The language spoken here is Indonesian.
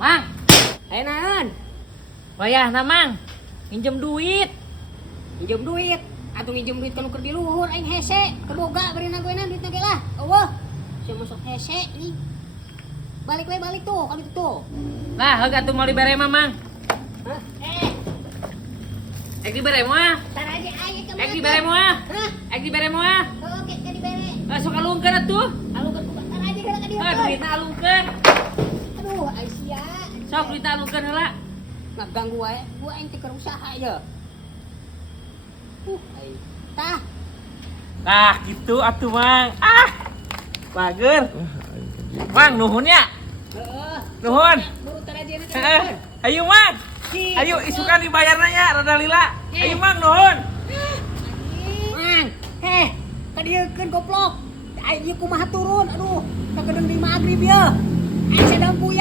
Mang, ayo naon? Wayah na Mang, minjem duit. Minjem duit. Atuh minjem duit kanu keur di luhur aing hese. Keboga bari nagoeuna duitna ge lah. Eueuh. Sia masuk hese nih. Balik we balik tuh, kami tuh. Lah, heug atuh mau dibere mah Mang. Hah? Ek dibere moal. Tar aja aya ka. Ek dibere moal. Hah? Ek dibere moal. Oke, ka dibere. Sok alungkeun atuh. Alungkeun buka tar aja heula ka dieu. Duitna alungkeun. Aduh, Aisyah. Sok duitna alungkeun heula. Ngaganggu wae. Gua aing teh keur usaha ya. Ai. Tah. Nah, gitu atuh Mang. Bager. Mang nuhun ya. Heeh. Nuhun. Buru tar aja Heeh. Ayo Mang. Ayo isukan dibayarna ya rada lila. Ayo Mang nuhun. Mang, ka dieukeun goblok. Aing ieu kumaha turun? Aduh, ka gedeng di magrib ya. Aing sadampu ya.